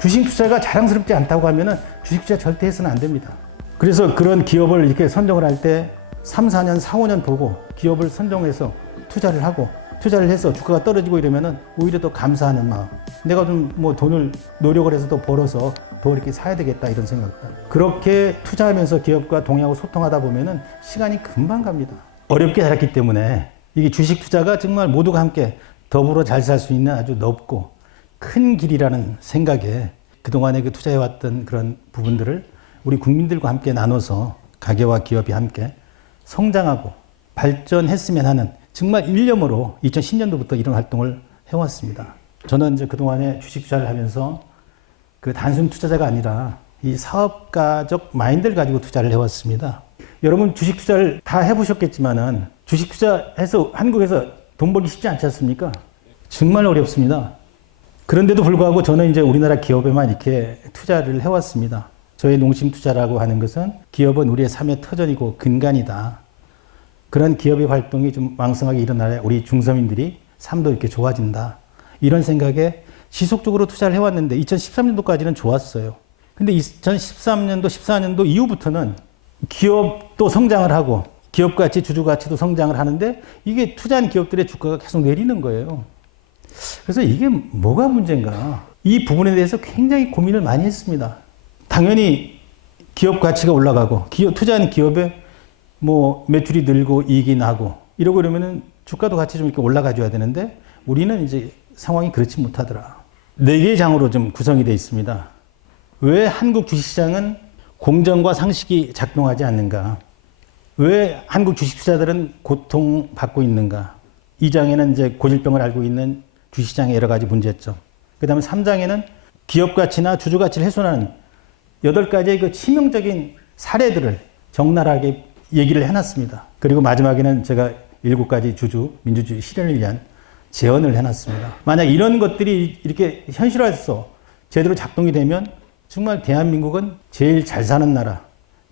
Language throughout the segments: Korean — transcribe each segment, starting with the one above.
주식 투자가 자랑스럽지 않다고 하면은 주식 투자 절대 해서는 안 됩니다. 그래서 그런 기업을 이렇게 선정을 할 때 3, 4년, 4, 5년 보고 기업을 선정해서 투자를 하고 투자를 해서 주가가 떨어지고 이러면은 오히려 더 감사하는 마음. 내가 좀 뭐 돈을 노력을 해서 더 벌어서 더 이렇게 사야 되겠다 이런 생각. 그렇게 투자하면서 기업과 동의하고 소통하다 보면은 시간이 금방 갑니다. 어렵게 살았기 때문에 이게 주식 투자가 정말 모두가 함께 더불어 잘 살 수 있는 아주 넓고 큰 길이라는 생각에 그동안에 그 투자해왔던 그런 부분들을 우리 국민들과 함께 나눠서 가게와 기업이 함께 성장하고 발전했으면 하는 정말 일념으로 2010년도부터 이런 활동을 해왔습니다. 저는 이제 그동안에 주식 투자를 하면서 그 단순 투자자가 아니라 이 사업가적 마인드를 가지고 투자를 해왔습니다. 여러분 주식 투자를 다 해보셨겠지만은 주식 투자해서 한국에서 돈 벌기 쉽지 않지 않습니까? 정말 어렵습니다. 그런데도 불구하고 저는 이제 우리나라 기업에만 이렇게 투자를 해왔습니다. 저의 농심 투자라고 하는 것은 기업은 우리의 삶의 터전이고 근간이다. 그런 기업의 활동이 좀 왕성하게 일어나야 우리 중서민들이 삶도 이렇게 좋아진다. 이런 생각에 지속적으로 투자를 해왔는데 2013년도까지는 좋았어요. 근데 2013년도, 14년도 이후부터는 기업도 성장을 하고 기업 가치, 주주 가치도 성장을 하는데 이게 투자한 기업들의 주가가 계속 내리는 거예요. 그래서 이게 뭐가 문제인가? 이 부분에 대해서 굉장히 고민을 많이 했습니다. 당연히 기업 가치가 올라가고 투자한 기업에 뭐 매출이 늘고 이익이 나고 이러고 그러면은 주가도 같이 좀 이렇게 올라가줘야 되는데 우리는 이제 상황이 그렇지 못하더라. 4개의 장으로 좀 구성이 되어 있습니다. 왜 한국 주식시장은 공정과 상식이 작동하지 않는가? 왜 한국 주식 투자들은 고통받고 있는가? 2장에는 이제 고질병을 앓고 있는 주식시장의 여러 가지 문제점. 그 다음에 3장에는 기업 가치나 주주 가치를 훼손하는 8가지의 그 치명적인 사례들을 적나라하게 얘기를 해놨습니다. 그리고 마지막에는 제가 7가지 주주, 민주주의 실현을 위한 제언을 해놨습니다. 만약 이런 것들이 이렇게 현실화해서 제대로 작동이 되면 정말 대한민국은 제일 잘 사는 나라,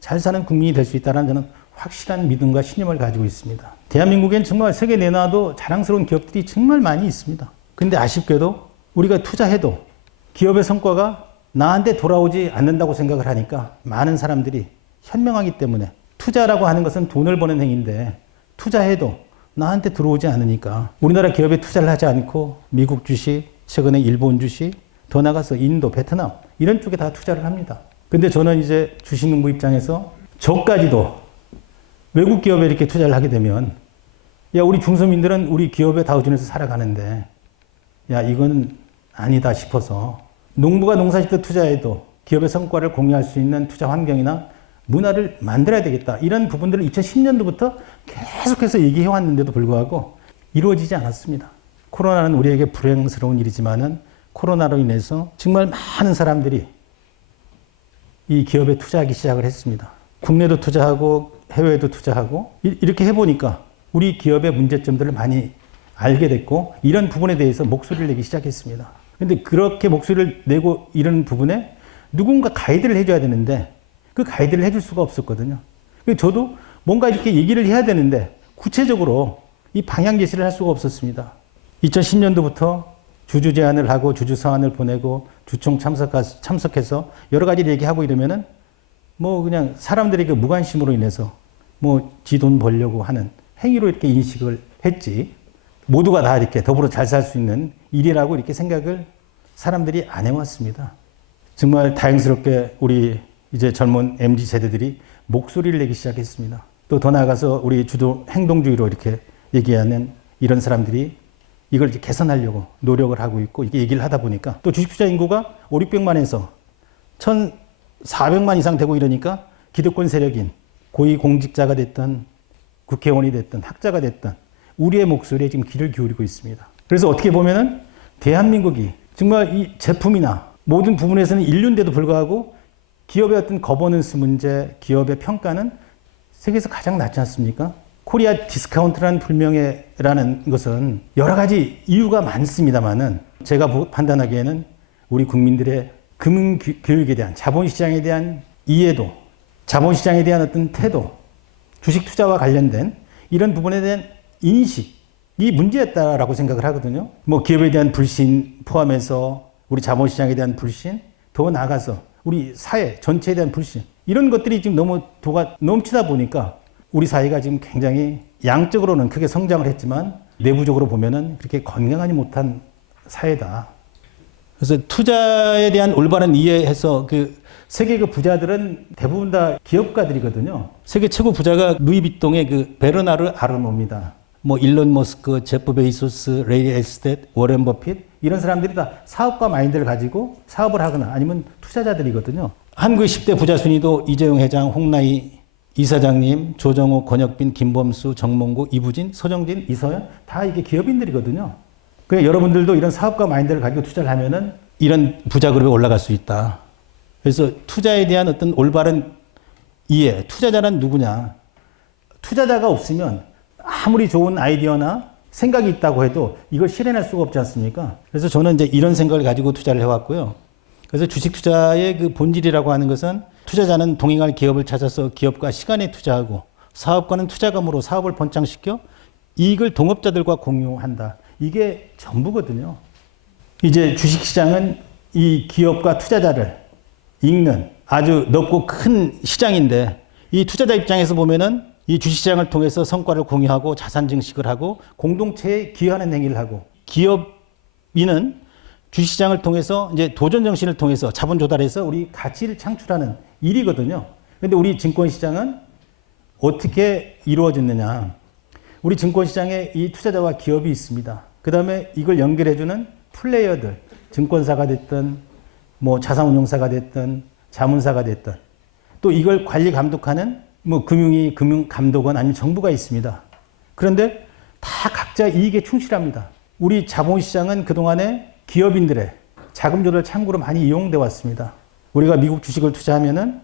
잘 사는 국민이 될 수 있다는 저는 확실한 믿음과 신념을 가지고 있습니다. 대한민국엔 정말 세계 내놔도 자랑스러운 기업들이 정말 많이 있습니다. 근데 아쉽게도 우리가 투자해도 기업의 성과가 나한테 돌아오지 않는다고 생각을 하니까 많은 사람들이 현명하기 때문에 투자라고 하는 것은 돈을 버는 행위인데 투자해도 나한테 들어오지 않으니까 우리나라 기업에 투자를 하지 않고 미국 주식, 최근에 일본 주식, 더 나가서 인도, 베트남 이런 쪽에 다 투자를 합니다. 근데 저는 이제 주식농부 입장에서 저까지도 외국 기업에 이렇게 투자를 하게 되면 야 우리 중소민들은 우리 기업의 다우존에서 살아가는데 야 이건 아니다 싶어서 농부가 농사짓듯 투자해도 기업의 성과를 공유할 수 있는 투자 환경이나 문화를 만들어야 되겠다. 이런 부분들을 2010년도부터 계속해서 얘기해 왔는데도 불구하고 이루어지지 않았습니다. 코로나는 우리에게 불행스러운 일이지만은 코로나로 인해서 정말 많은 사람들이 이 기업에 투자하기 시작을 했습니다. 국내도 투자하고 해외에도 투자하고 이렇게 해보니까 우리 기업의 문제점들을 많이 알게 됐고 이런 부분에 대해서 목소리를 내기 시작했습니다. 근데 그렇게 목소리를 내고 이런 부분에 누군가 가이드를 해줘야 되는데 그 가이드를 해줄 수가 없었거든요. 저도 뭔가 이렇게 얘기를 해야 되는데 구체적으로 이 방향 제시를 할 수가 없었습니다. 2010년도부터 주주 제안을 하고 주주 서한을 보내고 주총 참석해서 여러 가지를 얘기하고 이러면은 뭐 그냥 사람들에게 무관심으로 인해서 뭐 지 돈 벌려고 하는 행위로 이렇게 인식을 했지 모두가 다 이렇게 더불어 잘 살 수 있는 일이라고 이렇게 생각을 사람들이 안 해왔습니다. 정말 다행스럽게 우리 이제 젊은 MZ 세대들이 목소리를 내기 시작했습니다. 또 더 나아가서 우리 주도 행동주의로 이렇게 얘기하는 이런 사람들이 이걸 이제 개선하려고 노력을 하고 있고 이게 얘기를 하다 보니까 또 주식 투자 인구가 500~600만에서 1,400만 이상 되고 이러니까 기득권 세력인 고위공직자가 됐든 국회의원이 됐든 학자가 됐든 우리의 목소리에 지금 귀를 기울이고 있습니다. 그래서 어떻게 보면은 대한민국이 정말 이 제품이나 모든 부분에서는 인류인데도 불구하고 기업의 어떤 거버넌스 문제, 기업의 평가는 세계에서 가장 낮지 않습니까? 코리아 디스카운트라는 불명예라는 것은 여러 가지 이유가 많습니다만은 제가 판단하기에는 우리 국민들의 금융 교육에 대한 자본시장에 대한 이해도, 자본시장에 대한 어떤 태도, 주식 투자와 관련된 이런 부분에 대한 인식이 문제였다라고 생각을 하거든요. 뭐 기업에 대한 불신 포함해서 우리 자본시장에 대한 불신, 더 나아가서 우리 사회 전체에 대한 불신 이런 것들이 지금 너무 도가 넘치다 보니까 우리 사회가 지금 굉장히 양적으로는 크게 성장을 했지만 내부적으로 보면은 그렇게 건강하지 못한 사회다. 그래서 투자에 대한 올바른 이해해서 세계 부자들은 대부분 다 기업가들이거든요. 세계 최고 부자가 루이비통의 베르나르 아르노입니다. 뭐 일론 머스크, 제프 베이소스, 레이 에스텟, 워렌 버핏 이런 사람들이 다 사업가 마인드를 가지고 사업을 하거나 아니면 투자자들이거든요. 한국의 10대 부자 순위도 이재용 회장, 홍나희 이사장님, 조정호, 권혁빈, 김범수, 정몽구, 이부진, 서정진, 이서연 다 이게 기업인들이거든요. 그러니까 여러분들도 이런 사업가 마인드를 가지고 투자를 하면은 이런 부자 그룹에 올라갈 수 있다. 그래서 투자에 대한 어떤 올바른 이해, 투자자는 누구냐. 투자자가 없으면 아무리 좋은 아이디어나 생각이 있다고 해도 이걸 실현할 수가 없지 않습니까? 그래서 저는 이제 이런 생각을 가지고 투자를 해왔고요. 그래서 주식 투자의 본질이라고 하는 것은 투자자는 동행할 기업을 찾아서 기업과 시간에 투자하고 사업가는 투자금으로 사업을 번창시켜 이익을 동업자들과 공유한다. 이게 전부거든요. 이제 주식시장은 이 기업과 투자자를 잇는 아주 넓고 큰 시장인데 이 투자자 입장에서 보면은 이 주식시장을 통해서 성과를 공유하고 자산 증식을 하고 공동체에 기여하는 행위를 하고 기업인은 주식시장을 통해서 이제 도전 정신을 통해서 자본 조달해서 우리 가치를 창출하는 일이거든요. 그런데 우리 증권시장은 어떻게 이루어졌느냐. 우리 증권시장에 이 투자자와 기업이 있습니다. 그 다음에 이걸 연결해주는 플레이어들, 증권사가 됐든 뭐 자산운용사가 됐든 자문사가 됐든 또 이걸 관리 감독하는 뭐 금융감독원 아니면 정부가 있습니다. 그런데 다 각자 이익에 충실합니다. 우리 자본시장은 그동안에 기업인들의 자금 조달 창구로 많이 이용돼 왔습니다. 우리가 미국 주식을 투자하면은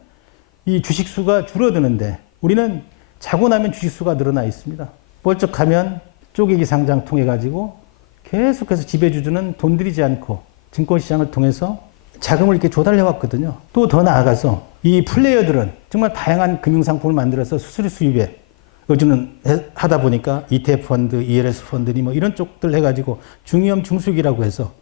이 주식 수가 줄어드는데 우리는 자고 나면 주식 수가 늘어나 있습니다. 벌쩍하면 쪼개기 상장 통해 가지고 계속해서 지배주주는 돈 들이지 않고 증권시장을 통해서 자금을 이렇게 조달해 왔거든요. 또 더 나아가서 이 플레이어들은 정말 다양한 금융상품을 만들어서 수수료 수입에 요즘은 하다 보니까 ETF 펀드, ELS 펀드니 뭐 이런 쪽들 해가지고 중위험 중수익이라고 해서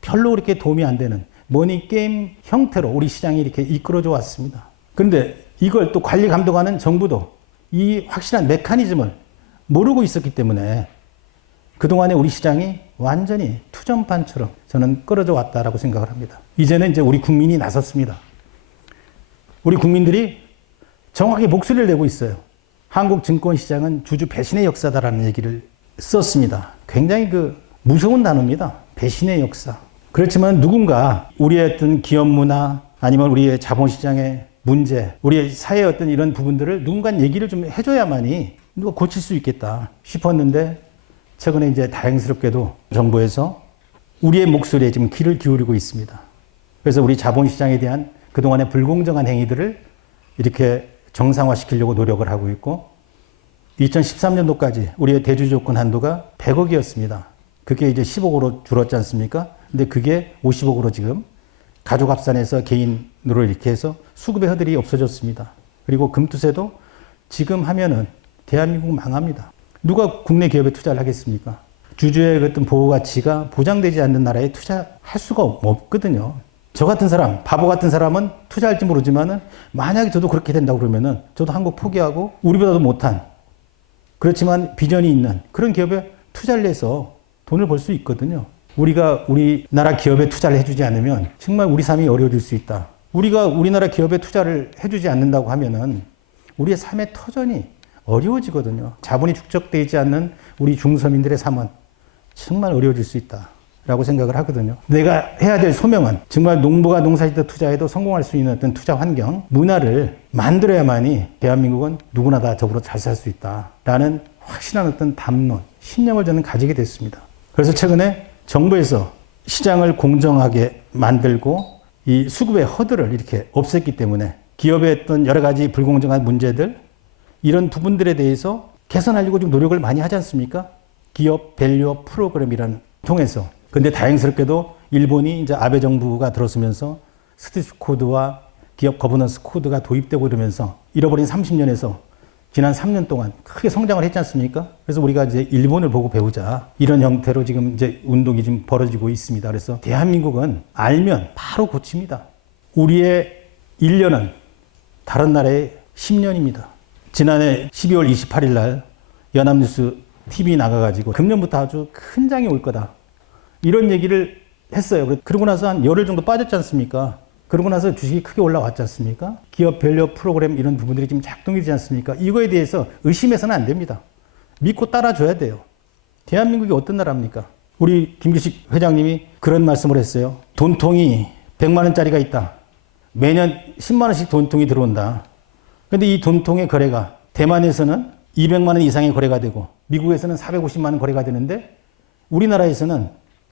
별로 그렇게 도움이 안 되는 머니게임 형태로 우리 시장이 이렇게 이끌어져 왔습니다. 그런데 이걸 또 관리 감독하는 정부도 이 확실한 메커니즘을 모르고 있었기 때문에 그동안에 우리 시장이 완전히 투전판처럼 저는 끌어져 왔다라고 생각을 합니다. 이제는 이제 우리 국민이 나섰습니다. 우리 국민들이 정확히 목소리를 내고 있어요. 한국 증권시장은 주주 배신의 역사다라는 얘기를 썼습니다. 굉장히 무서운 단어입니다. 배신의 역사. 그렇지만 누군가 우리의 어떤 기업 문화 아니면 우리의 자본시장의 문제, 우리의 사회의 어떤 이런 부분들을 누군가 얘기를 좀 해줘야만이 누가 고칠 수 있겠다 싶었는데 최근에 이제 다행스럽게도 정부에서 우리의 목소리에 지금 귀를 기울이고 있습니다. 그래서 우리 자본시장에 대한 그동안의 불공정한 행위들을 이렇게 정상화시키려고 노력을 하고 있고 2013년도까지 우리의 대주 조건 한도가 100억이었습니다. 그게 이제 10억으로 줄었지 않습니까? 근데 그게 50억으로 지금 가족합산해서 개인으로 이렇게 해서 수급의 허들이 없어졌습니다. 그리고 금투세도 지금 하면은 대한민국 망합니다. 누가 국내 기업에 투자를 하겠습니까? 주주의 어떤 보호 가치가 보장되지 않는 나라에 투자할 수가 없거든요. 저 같은 사람, 바보 같은 사람은 투자할지 모르지만은 만약에 저도 그렇게 된다고 그러면은 저도 한국 포기하고 우리보다도 못한 그렇지만 비전이 있는 그런 기업에 투자를 해서 돈을 벌 수 있거든요. 우리가 우리나라 기업에 투자를 해주지 않으면 정말 우리 삶이 어려워질 수 있다. 우리가 우리나라 기업에 투자를 해주지 않는다고 하면은 우리의 삶의 터전이 어려워지거든요. 자본이 축적되지 않는 우리 중서민들의 삶은 정말 어려워질 수 있다라고 생각을 하거든요. 내가 해야 될 소명은 정말 농부가 농사짓다 투자해도 성공할 수 있는 어떤 투자 환경, 문화를 만들어야만이 대한민국은 누구나 다 더불어 잘 살 수 있다라는 확실한 어떤 담론, 신념을 저는 가지게 됐습니다. 그래서 최근에 정부에서 시장을 공정하게 만들고 이 수급의 허들을 이렇게 없앴기 때문에 기업의 어떤 여러 가지 불공정한 문제들 이런 부분들에 대해서 개선하려고 좀 노력을 많이 하지 않습니까? 기업 밸류업 프로그램이라는 통해서. 근데 다행스럽게도 일본이 이제 아베 정부가 들어서면서 스트리트 코드와 기업 거버넌스 코드가 도입되고 이러면서 잃어버린 30년에서 지난 3년 동안 크게 성장을 했지 않습니까? 그래서 우리가 이제 일본을 보고 배우자 이런 형태로 지금 이제 운동이 좀 벌어지고 있습니다. 그래서 대한민국은 알면 바로 고칩니다. 우리의 1년은 다른 나라의 10년입니다. 지난해 12월 28일 날 연합뉴스 TV 나가가지고 금년부터 아주 큰 장이 올 거다. 이런 얘기를 했어요. 그러고 나서 한 열흘 정도 빠졌지 않습니까? 그러고 나서 주식이 크게 올라왔지 않습니까? 기업 밸류 프로그램 이런 부분들이 지금 작동이 되지 않습니까? 이거에 대해서 의심해서는 안 됩니다. 믿고 따라줘야 돼요. 대한민국이 어떤 나라입니까? 우리 김규식 회장님이 그런 말씀을 했어요. 돈통이 100만 원짜리가 있다. 매년 10만 원씩 돈통이 들어온다. 근데 이 돈통의 거래가 대만에서는 200만 원 이상의 거래가 되고 미국에서는 450만 원 거래가 되는데 우리나라에서는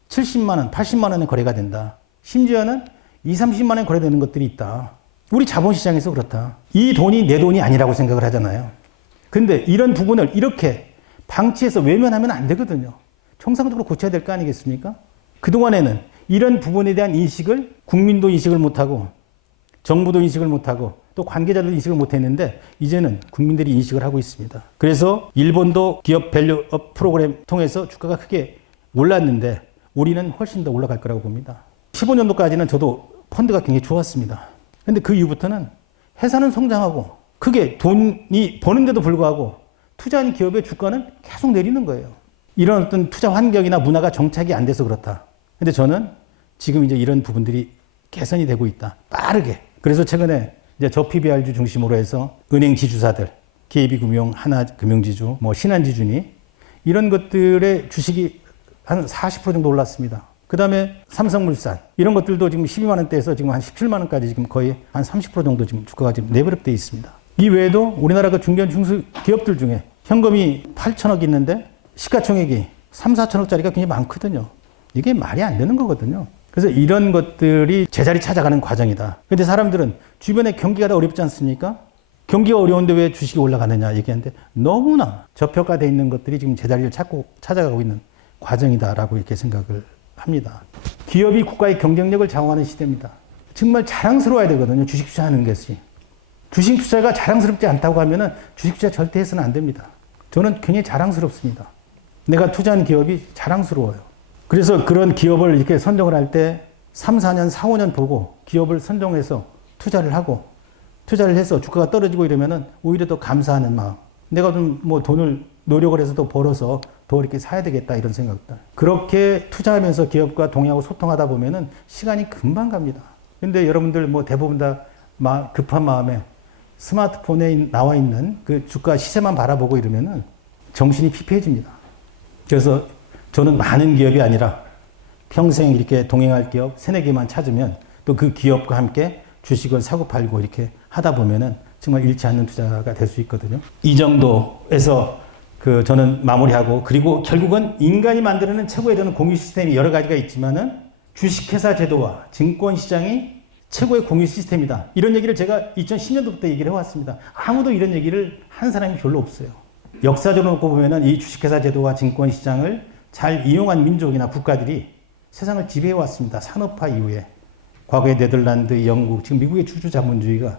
70만 원, 80만 원의 거래가 된다. 심지어는 20, 30만 원 거래되는 것들이 있다. 우리 자본시장에서 그렇다. 이 돈이 내 돈이 아니라고 생각을 하잖아요. 근데 이런 부분을 이렇게 방치해서 외면하면 안 되거든요. 정상적으로 고쳐야 될 거 아니겠습니까? 그동안에는 이런 부분에 대한 인식을 국민도 인식을 못하고 정부도 인식을 못하고 또 관계자들도 인식을 못했는데 이제는 국민들이 인식을 하고 있습니다. 그래서 일본도 기업 밸류업 프로그램 통해서 주가가 크게 올랐는데 우리는 훨씬 더 올라갈 거라고 봅니다. 15년도까지는 저도 펀드가 굉장히 좋았습니다. 근데 그 이후부터는 회사는 성장하고 크게 돈이 버는데도 불구하고 투자한 기업의 주가는 계속 내리는 거예요. 이런 어떤 투자 환경이나 문화가 정착이 안 돼서 그렇다. 근데 저는 지금 이제 이런 부분들이 개선이 되고 있다. 빠르게. 그래서 최근에 이제 저PBR주 중심으로 해서 은행 지주사들, KB금융, 하나금융지주, 신한지주니 이런 것들의 주식이 한 40% 정도 올랐습니다. 그 다음에 삼성물산 이런 것들도 지금 12만 원대에서 지금 한 17만 원까지 지금 거의 한 30% 정도 지금 주가가 지금 레벨업되어 있습니다. 이 외에도 우리나라 그 중견 중소 기업들 중에 현금이 8천억 있는데 시가총액이 3, 4천억짜리가 굉장히 많거든요. 이게 말이 안 되는 거거든요. 그래서 이런 것들이 제자리 찾아가는 과정이다. 근데 사람들은 주변에 경기가 다 어렵지 않습니까? 경기가 어려운데 왜 주식이 올라가느냐 얘기하는데 너무나 저평가되어 있는 것들이 지금 제자리를 찾아가고 있는 과정이다라고 이렇게 생각을 합니다. 기업이 국가의 경쟁력을 좌우하는 시대입니다. 정말 자랑스러워야 되거든요. 주식 투자하는 것이. 주식 투자가 자랑스럽지 않다고 하면은 주식 투자 절대 해서는 안 됩니다. 저는 굉장히 자랑스럽습니다. 내가 투자한 기업이 자랑스러워요. 그래서 그런 기업을 이렇게 선정을 할 때 3, 4년, 4, 5년 보고 기업을 선정해서 투자를 해서 주가가 떨어지고 이러면은 오히려 더 감사하는 마음. 내가 좀 돈을 노력을 해서 더 벌어서 더 이렇게 사야 되겠다 이런 생각들. 그렇게 투자하면서 기업과 동의하고 소통하다 보면은 시간이 금방 갑니다. 근데 여러분들 대부분 다 급한 마음에 스마트폰에 나와 있는 그 주가 시세만 바라보고 이러면은 정신이 피폐해집니다. 그래서 저는 많은 기업이 아니라 평생 이렇게 동행할 기업 3, 4개만 찾으면 또 그 기업과 함께 주식을 사고 팔고 이렇게 하다 보면은 정말 잃지 않는 투자가 될 수 있거든요. 이 정도에서 저는 마무리하고 그리고 결국은 인간이 만드는 최고의 저는 공유 시스템이 여러 가지가 있지만은 주식회사 제도와 증권시장이 최고의 공유 시스템이다. 이런 얘기를 제가 2010년도부터 얘기를 해왔습니다. 아무도 이런 얘기를 한 사람이 별로 없어요. 역사적으로 놓고 보면은 이 주식회사 제도와 증권시장을 잘 이용한 민족이나 국가들이 세상을 지배해왔습니다. 산업화 이후에. 과거에 네덜란드, 영국, 지금 미국의 주주자본주의가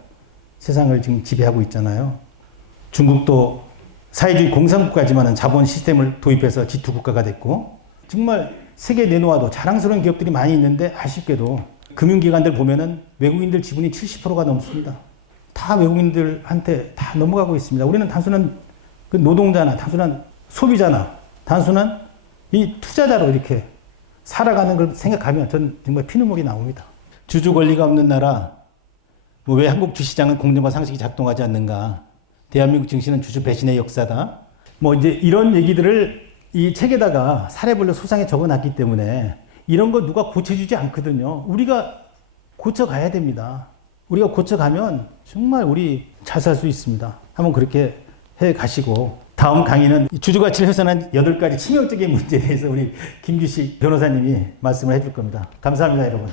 세상을 지금 지배하고 있잖아요. 중국도 사회주의 공산국가지만은 자본 시스템을 도입해서 지투국가가 됐고 정말 세계 내놓아도 자랑스러운 기업들이 많이 있는데 아쉽게도 금융기관들 보면은 외국인들 지분이 70%가 넘습니다. 다 외국인들한테 다 넘어가고 있습니다. 우리는 단순한 그 노동자나 단순한 소비자나 단순한 이 투자자로 이렇게 살아가는 걸 생각하면 전 정말 피눈물이 나옵니다. 주주 권리가 없는 나라, 왜 한국 주시장은 공정과 상식이 작동하지 않는가? 대한민국 증시는 주주 배신의 역사다. 이제 이런 얘기들을 이 책에다가 사례별로 소상에 적어놨기 때문에 이런 거 누가 고쳐주지 않거든요. 우리가 고쳐가야 됩니다. 우리가 고쳐가면 정말 우리 잘 살 수 있습니다. 한번 그렇게 해 가시고 다음 강의는 주주가치를 훼손한 8가지 치명적인 문제에 대해서 우리 김규식 변호사님이 말씀을 해줄 겁니다. 감사합니다, 여러분.